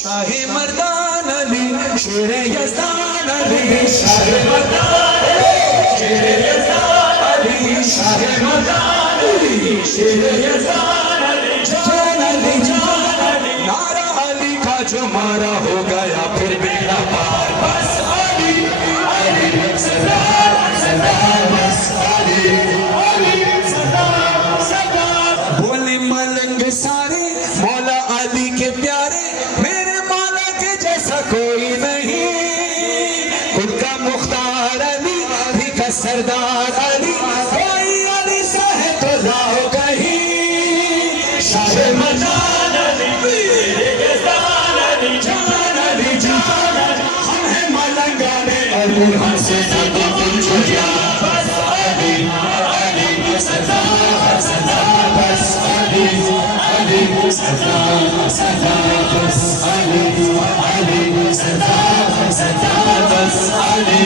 شاہ مردان علی شیر یزدان علی شاہ مردان علی شیر یزدان علی شاہ مردان علی شیر یزدان علی جان علی جان علی نعرہ علی کا جو مارا ہو گیا پھر بیڑا پار بس علی علی سردار سردار بس علی علی سردار سردار بولے ملنگ سارے مولا علی کے پیارے میرے مولا کے جیسا کوئی نہیں خود کا مختار علی بھی کا سردار علی کوئی علی سا ہے تو لاؤ کہیں شاہ مردان علی یزدان علی جان علی جان علی ہم ہیں ملنگانے علی ہم سے زیادہ کچھ چھوڑیا بس علی علی سردار سردار بس علی علی سردار سردار بس علی علی سردار سردار بس علی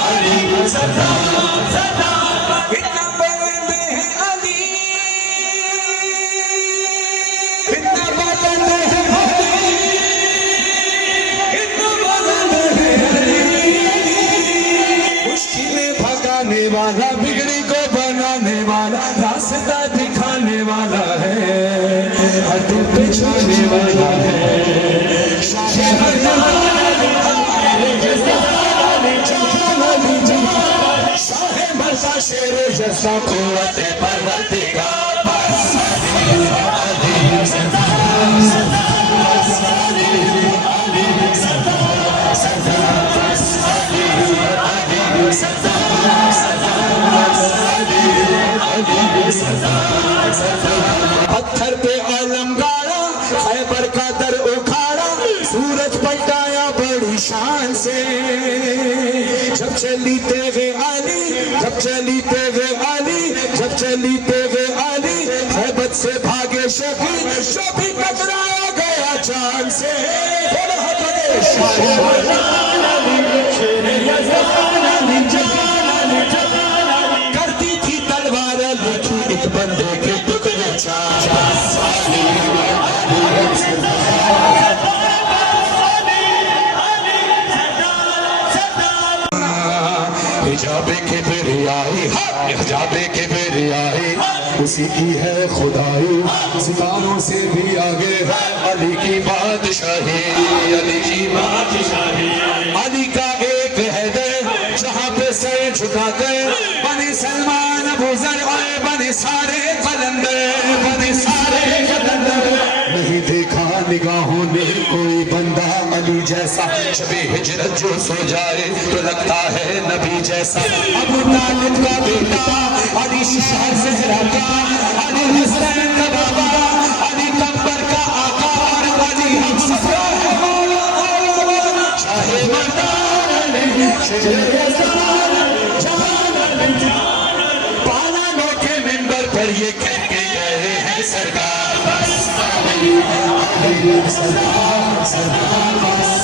علی سردار سردار اتنا بلند ہے علی اتنا بلند ہے علی اتنا بلند ہے علی مشکلیں بھگانے والا بگڑی کو بنانے والا راستہ دکھانے والا ہے ہر دل پہ چھانے والا ہے شاہ مردان علی یزدان علی جان علی جان شاہ مرزا شیر جیسا قوت پروردگار بس علی علی سردار سردار بس علی علی سردار سردار بس علی علی سردار سردار بس علی علی سردار سردار پتھر پہ علم گاڑا خیبر کا در اکھاڑا سورج پلٹایا بڑی شان سے جب چلی تیغ علی جب چلی تیغ علی جب چلی تیغ علی خیبت سے بھاگے شفیع جو بھی ٹکرایا گیا جان سے شاہ مردان علی شیر یزدان علی جان علی جان علی کرتی تھی تلوار علی کی ایک بندے کے ٹکڑے چار بس علی علی سردار حجاب کبریائی حجاب کبریائی اسی کی ہے خدائی ستاروں سے بھی آگے ہے علی کی بادشاہی علی کی بادشاہی علی کا ایک ہے در جہاں پہ سر جھکاتے بنے سلمان ابو ذر بنے سارے قلندر بنے سارے قلندر نہیں دیکھا نگاہوں نے کوئی بندہ علی جیسا شب ہجرت جو سو جائے تو لگتا ہے نبی جیسا ابو طالب کا بیٹا علی شاہ زہرا کا علی حسین کا بابا علی کمبر کا آقا اور علی ہم سب کا ہے مولا شاہ مردان علی شیر یزدان علی جان علی پالانوں کے منبر پر یہ کہہ کے گئے ہیں سرکار بس علی علی سردار سردار بس